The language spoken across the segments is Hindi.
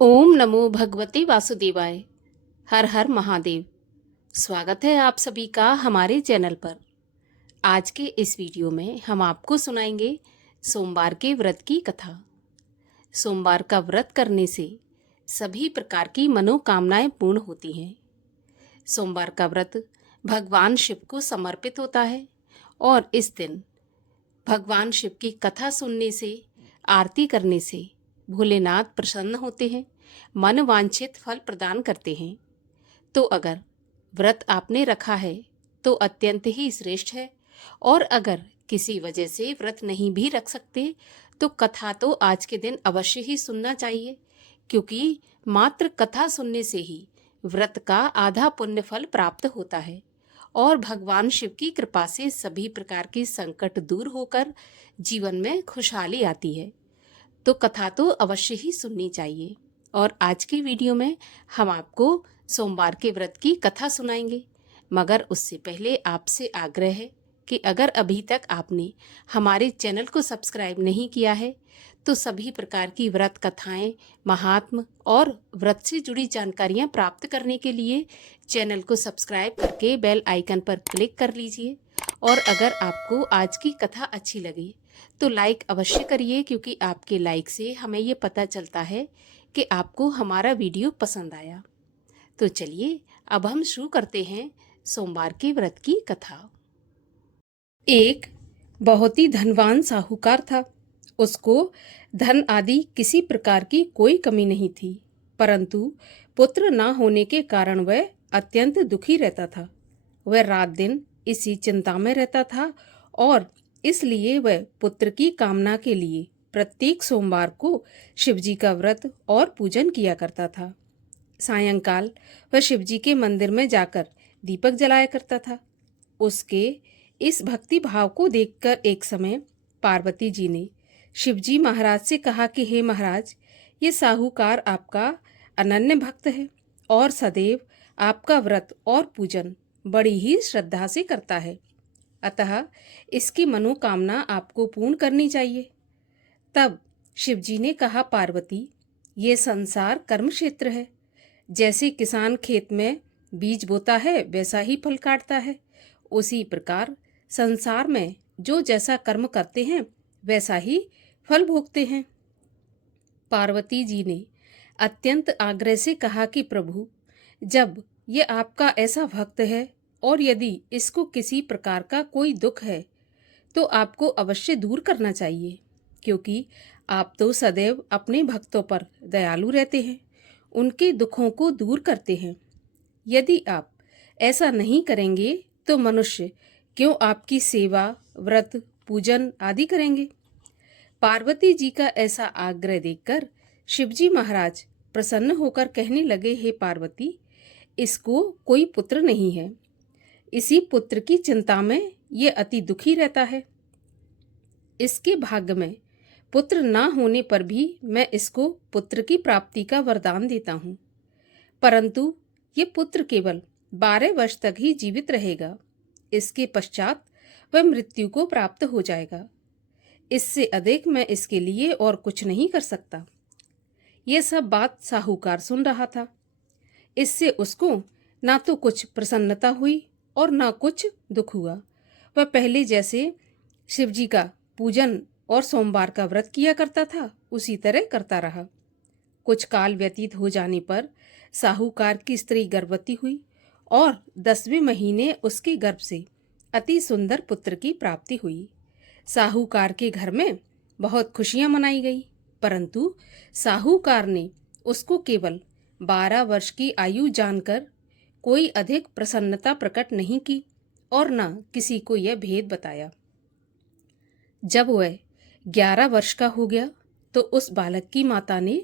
ओम नमो भगवते वासुदेवाय। हर हर महादेव। स्वागत है आप सभी का हमारे चैनल पर। आज के इस वीडियो में हम आपको सुनाएंगे सोमवार के व्रत की कथा। सोमवार का व्रत करने से सभी प्रकार की मनोकामनाएं पूर्ण होती हैं। सोमवार का व्रत भगवान शिव को समर्पित होता है और इस दिन भगवान शिव की कथा सुनने से, आरती करने से भोलेनाथ प्रसन्न होते हैं, मन वांछित फल प्रदान करते हैं। तो अगर व्रत आपने रखा है तो अत्यंत ही श्रेष्ठ है, और अगर किसी वजह से व्रत नहीं भी रख सकते तो कथा तो आज के दिन अवश्य ही सुनना चाहिए, क्योंकि मात्र कथा सुनने से ही व्रत का आधा पुण्य फल प्राप्त होता है और भगवान शिव की कृपा से सभी प्रकार के संकट दूर होकर जीवन में खुशहाली आती है। तो कथा तो अवश्य ही सुननी चाहिए। और आज की वीडियो में हम आपको सोमवार के व्रत की कथा सुनाएंगे, मगर उससे पहले आपसे आग्रह है कि अगर अभी तक आपने हमारे चैनल को सब्सक्राइब नहीं किया है तो सभी प्रकार की व्रत कथाएं, महात्म और व्रत से जुड़ी जानकारियां प्राप्त करने के लिए चैनल को सब्सक्राइब करके बेल आइकन पर क्लिक कर लीजिए। और अगर आपको आज की कथा अच्छी लगी तो लाइक अवश्य करिए, क्योंकि आपके लाइक से हमें ये पता चलता है कि आपको हमारा वीडियो पसंद आया। तो चलिए अब हम शुरू करते हैं सोमवार के व्रत की कथा। एक बहुत ही धनवान साहूकार था। उसको धन आदि किसी प्रकार की कोई कमी नहीं थी, परंतु पुत्र ना होने के कारण वह अत्यंत दुखी रहता था। वह रात दिन इसी चिंता में रहता था और इसलिए वह पुत्र की कामना के लिए प्रत्येक सोमवार को शिवजी का व्रत और पूजन किया करता था। सायंकाल वह शिवजी के मंदिर में जाकर दीपक जलाया करता था। उसके इस भक्ति भाव को देखकर एक समय पार्वती जी ने शिवजी महाराज से कहा कि हे महाराज, ये साहूकार आपका अनन्य भक्त है और सदैव आपका व्रत और पूजन बड़ी ही श्रद्धा से करता है, अतः इसकी मनोकामना आपको पूर्ण करनी चाहिए। तब शिवजी ने कहा, पार्वती, ये संसार कर्म क्षेत्र है। जैसे किसान खेत में बीज बोता है वैसा ही फल काटता है, उसी प्रकार संसार में जो जैसा कर्म करते हैं वैसा ही फल भोगते हैं। पार्वती जी ने अत्यंत आग्रह से कहा कि प्रभु, जब ये आपका ऐसा भक्त है और यदि इसको किसी प्रकार का कोई दुख है तो आपको अवश्य दूर करना चाहिए, क्योंकि आप तो सदैव अपने भक्तों पर दयालु रहते हैं, उनके दुखों को दूर करते हैं। यदि आप ऐसा नहीं करेंगे तो मनुष्य क्यों आपकी सेवा, व्रत, पूजन आदि करेंगे। पार्वती जी का ऐसा आग्रह देखकर शिवजी महाराज प्रसन्न होकर कहने लगे, हे पार्वती, इसको कोई पुत्र नहीं है। इसी पुत्र की चिंता में ये अति दुखी रहता है। इसके भाग्य में पुत्र ना होने पर भी मैं इसको पुत्र की प्राप्ति का वरदान देता हूँ, परंतु ये पुत्र केवल 12 वर्ष तक ही जीवित रहेगा। इसके पश्चात वह मृत्यु को प्राप्त हो जाएगा। इससे अधिक मैं इसके लिए और कुछ नहीं कर सकता। यह सब बात साहूकार सुन रहा था। इससे उसको ना तो कुछ प्रसन्नता हुई और ना कुछ दुख हुआ। वह पहले जैसे शिवजी का पूजन और सोमवार का व्रत किया करता था उसी तरह करता रहा। कुछ काल व्यतीत हो जाने पर साहूकार की स्त्री गर्भवती हुई और 10वें महीने उसके गर्भ से अति सुंदर पुत्र की प्राप्ति हुई। साहूकार के घर में बहुत खुशियां मनाई गई, परंतु साहूकार ने उसको केवल 12 वर्ष की आयु जानकर कोई अधिक प्रसन्नता प्रकट नहीं की और न किसी को यह भेद बताया। जब वह 11 वर्ष का हो गया तो उस बालक की माता ने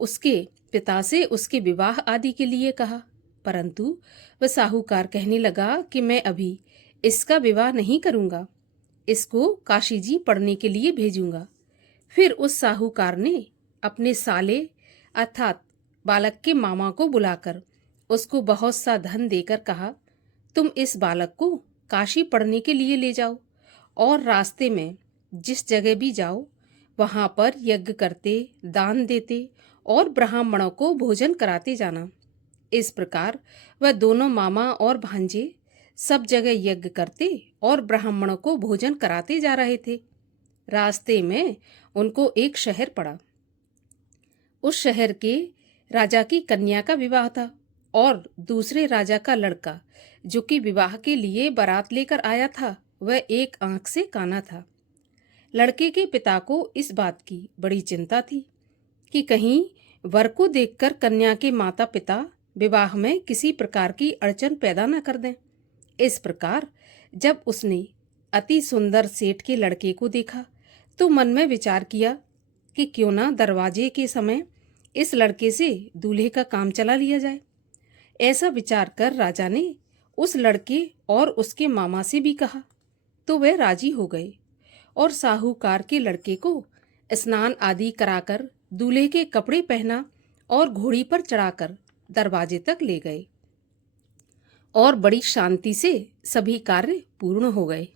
उसके पिता से उसके विवाह आदि के लिए कहा, परंतु वह साहूकार कहने लगा कि मैं अभी इसका विवाह नहीं करूंगा, इसको काशी जी पढ़ने के लिए भेजूंगा। फिर उस साहूकार ने अपने साले अर्थात बालक के मामा को बुलाकर उसको बहुत सा धन देकर कहा, तुम इस बालक को काशी पढ़ने के लिए ले जाओ और रास्ते में जिस जगह भी जाओ वहां पर यज्ञ करते, दान देते और ब्राह्मणों को भोजन कराते जाना। इस प्रकार वह दोनों मामा और भांजे सब जगह यज्ञ करते और ब्राह्मणों को भोजन कराते जा रहे थे। रास्ते में उनको एक शहर पड़ा। उस शहर के राजा की कन्या का विवाह था और दूसरे राजा का लड़का जो कि विवाह के लिए बारात लेकर आया था, वह एक आंख से काना था। लड़के के पिता को इस बात की बड़ी चिंता थी कि कहीं वर को देखकर कन्या के माता पिता विवाह में किसी प्रकार की अड़चन पैदा न कर दें। इस प्रकार जब उसने अति सुंदर सेठ के लड़के को देखा तो मन में विचार किया कि क्यों ना दरवाजे के समय इस लड़के से दूल्हे का काम चला लिया जाए। ऐसा विचार कर राजा ने उस लड़के और उसके मामा से भी कहा तो वे राजी हो गए और साहूकार के लड़के को स्नान आदि कराकर दूल्हे के कपड़े पहना और घोड़ी पर चढ़ाकर दरवाजे तक ले गए और बड़ी शांति से सभी कार्य पूर्ण हो गए।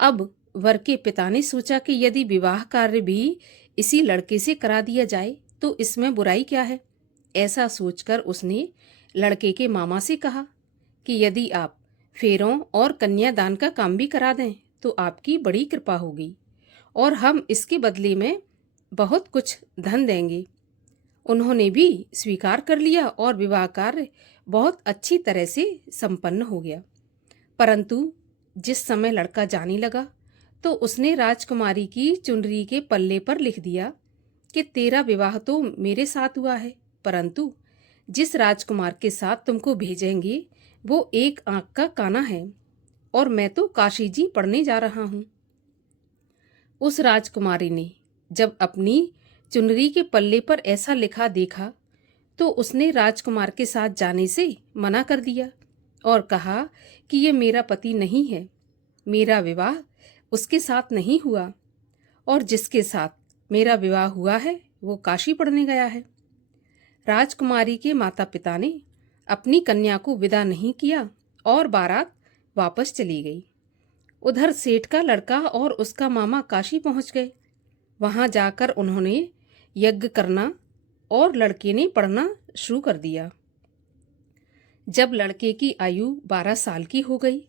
अब वर के पिता ने सोचा कि यदि विवाह कार्य भी इसी लड़के से करा दिया जाए तो इसमें बुराई क्या है। ऐसा सोचकर उसने लड़के के मामा से कहा कि यदि आप फेरों और कन्यादान का काम भी करा दें तो आपकी बड़ी कृपा होगी और हम इसके बदले में बहुत कुछ धन देंगे। उन्होंने भी स्वीकार कर लिया और विवाह कार्य बहुत अच्छी तरह से संपन्न हो गया। परंतु जिस समय लड़का जाने लगा तो उसने राजकुमारी की चुनरी के पल्ले पर लिख दिया कि तेरा विवाह तो मेरे साथ हुआ है, परंतु जिस राजकुमार के साथ तुमको भेजेंगे वो एक आंख का काना है और मैं तो काशी जी पढ़ने जा रहा हूँ। उस राजकुमारी ने जब अपनी चुनरी के पल्ले पर ऐसा लिखा देखा तो उसने राजकुमार के साथ जाने से मना कर दिया और कहा कि ये मेरा पति नहीं है, मेरा विवाह उसके साथ नहीं हुआ और जिसके साथ मेरा विवाह हुआ है वो काशी पढ़ने गया है। राजकुमारी के माता पिता ने अपनी कन्या को विदा नहीं किया और बारात वापस चली गई। उधर सेठ का लड़का और उसका मामा काशी पहुंच गए। वहां जाकर उन्होंने यज्ञ करना और लड़के ने पढ़ना शुरू कर दिया। जब लड़के की आयु 12 साल की हो गई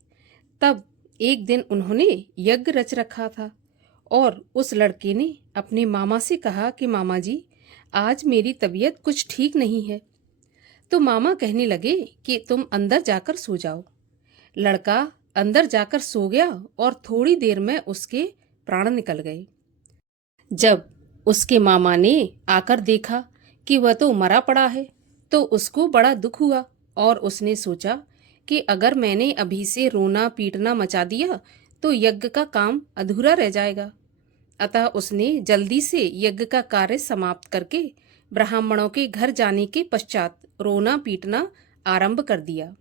तब एक दिन उन्होंने यज्ञ रच रखा था और उस लड़के ने अपने मामा से कहा कि मामा जी, आज मेरी तबीयत कुछ ठीक नहीं है। तो मामा कहने लगे कि तुम अंदर जाकर सो जाओ। लड़का अंदर जाकर सो गया और थोड़ी देर में उसके प्राण निकल गए। जब उसके मामा ने आकर देखा कि वह तो मरा पड़ा है तो उसको बड़ा दुख हुआ और उसने सोचा कि अगर मैंने अभी से रोना पीटना मचा दिया तो यज्ञ का काम अधूरा रह जाएगा। अतः उसने जल्दी से यज्ञ का कार्य समाप्त करके ब्राह्मणों के घर जाने के पश्चात रोना पीटना आरंभ कर दिया।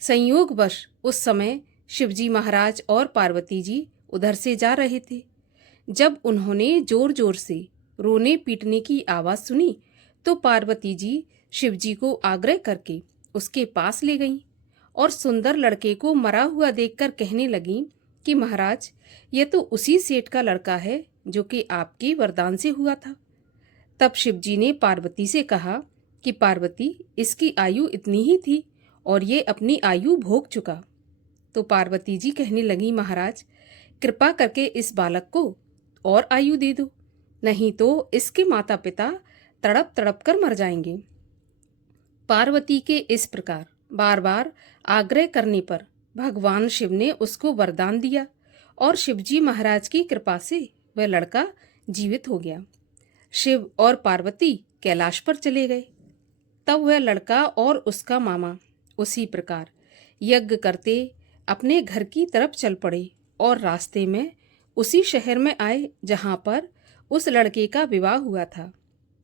संयोगवश उस समय शिवजी महाराज और पार्वती जी उधर से जा रहे थे। जब उन्होंने जोर जोर से रोने पीटने की आवाज सुनी तो पार्वती जी शिवजी को आग्रह करके उसके पास ले गईं और सुंदर लड़के को मरा हुआ देखकर कहने लगीं कि महाराज, यह तो उसी सेठ का लड़का है जो कि आपके वरदान से हुआ था। तब शिवजी ने पार्वती से कहा कि पार्वती, इसकी आयु इतनी ही थी और ये अपनी आयु भोग चुका। तो पार्वती जी कहने लगी, महाराज कृपा करके इस बालक को और आयु दे दो, नहीं तो इसके माता पिता तड़प तड़प कर मर जाएंगे। पार्वती के इस प्रकार बार बार आग्रह करने पर भगवान शिव ने उसको वरदान दिया और शिवजी महाराज की कृपा से वह लड़का जीवित हो गया। शिव और पार्वती कैलाश पर चले गए। तब वह लड़का और उसका मामा उसी प्रकार यज्ञ करते अपने घर की तरफ चल पड़े और रास्ते में उसी शहर में आए जहाँ पर उस लड़के का विवाह हुआ था।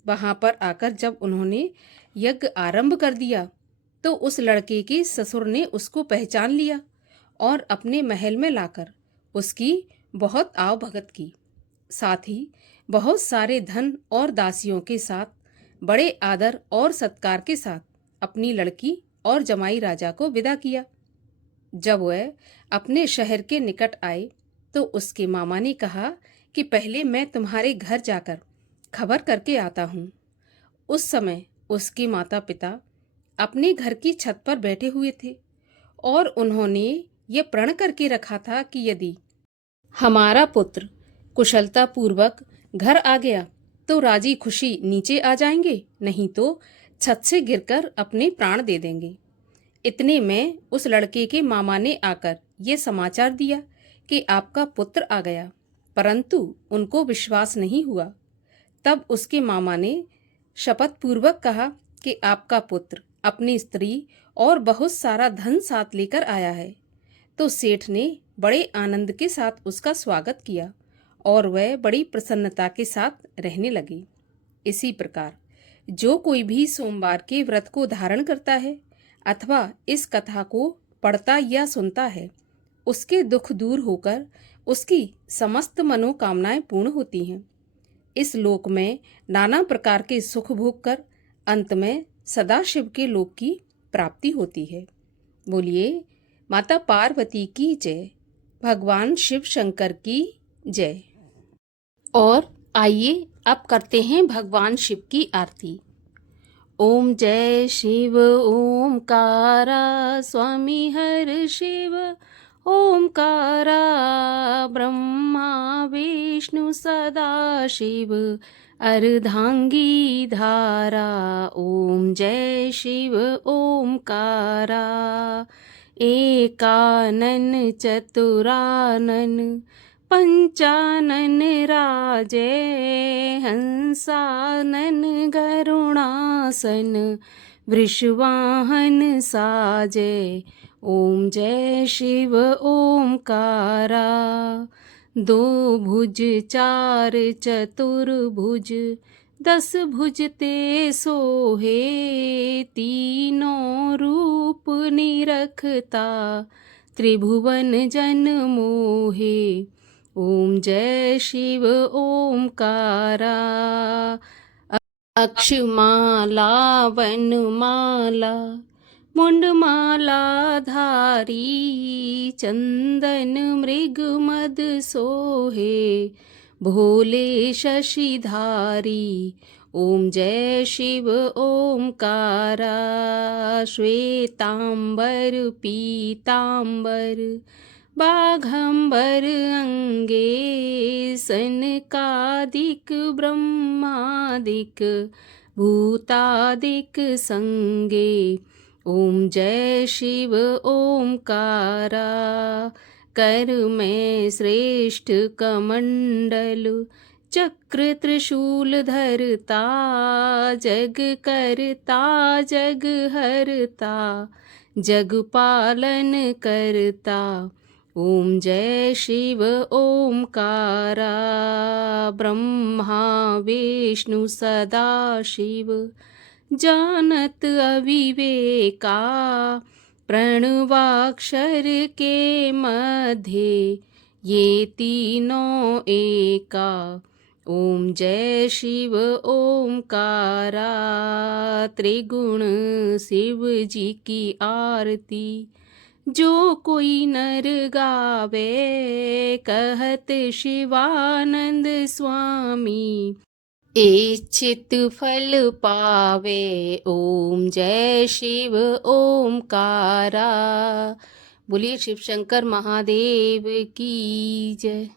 वहाँ पर आकर जब उन्होंने यज्ञ आरंभ कर दिया तो उस लड़के के ससुर ने उसको पहचान लिया और अपने महल में लाकर उसकी बहुत आवभगत की। साथ ही बहुत सारे धन और दासियों के साथ बड़े आदर और सत्कार के साथ अपनी लड़की और जमाई राजा को विदा किया। जब वह अपने शहर के निकट आए तो उसके मामा ने कहा कि पहले मैं तुम्हारे घर जाकर खबर करके आता हूँ। उस समय उसके माता पिता अपने घर की छत पर बैठे हुए थे और उन्होंने ये प्रण करके रखा था कि यदि हमारा पुत्र कुशलतापूर्वक घर आ गया तो राजी खुशी नीचे आ जाएंगे, नहीं तो छत से गिरकर अपने प्राण दे देंगे। इतने में उस लड़के के मामा ने आकर ये समाचार दिया कि आपका पुत्र आ गया, परंतु उनको विश्वास नहीं हुआ। तब उसके मामा ने शपथ पूर्वक कहा कि आपका पुत्र अपनी स्त्री और बहुत सारा धन साथ लेकर आया है। तो सेठ ने बड़े आनंद के साथ उसका स्वागत किया और वह बड़ी प्रसन्नता के साथ रहने लगे। इसी प्रकार जो कोई भी सोमवार के व्रत को धारण करता है अथवा इस कथा को पढ़ता या सुनता है, उसके दुख दूर होकर उसकी समस्त मनोकामनाएं पूर्ण होती हैं। इस लोक में नाना प्रकार के सुख भोग कर अंत में सदाशिव के लोक की प्राप्ति होती है। बोलिए माता पार्वती की जय, भगवान शिव शंकर की जय। और आइए अब करते हैं भगवान शिव की आरती। ओम जय शिव ओमकारा स्वामी हर शिव ओमकारा ब्रह्मा विष्णु सदा शिव अर्धांगी धारा। ओम जय शिव ओमकारा एकानन चतुरानन पंचानन राजे हंसानन गरुणासन वृषवाहन साजे। ओम जय शिव ओमकारा दो भुज चार चतुर्भुज 10 भुज ते सोहे तीनों रूप निरखता त्रिभुवन जन मोहे। ओम जय शिव ओमकारा अक्षमाला वनमाला मुंडमाला धारी चंदन मृग मद सोहे भोले शशिधारी। ओम जय शिव ओमकारा श्वेतांबर पीतांबर बाघंबर अंगे सनकादिक ब्रह्मादिक भूतादिक संगे। ओम जय शिव ओमकारा कर में श्रेष्ठ कमंडल चक्र त्रिशूल धरता जग करता जग हरता जग पालन करता। ओम जय शिव ओमकारा ब्रह्मा विष्णु सदा शिव जानत अविवेका प्रणवाक्षर के मध्य ये तीनों एका। ओम जय शिव ओमकारा त्रिगुण शिव जी की आरती जो कोई नर गावे कहत शिवानंद स्वामी इच्छित फल पावे। ओम जय शिव ओमकारा। बोलिए शिव शंकर महादेव की जय।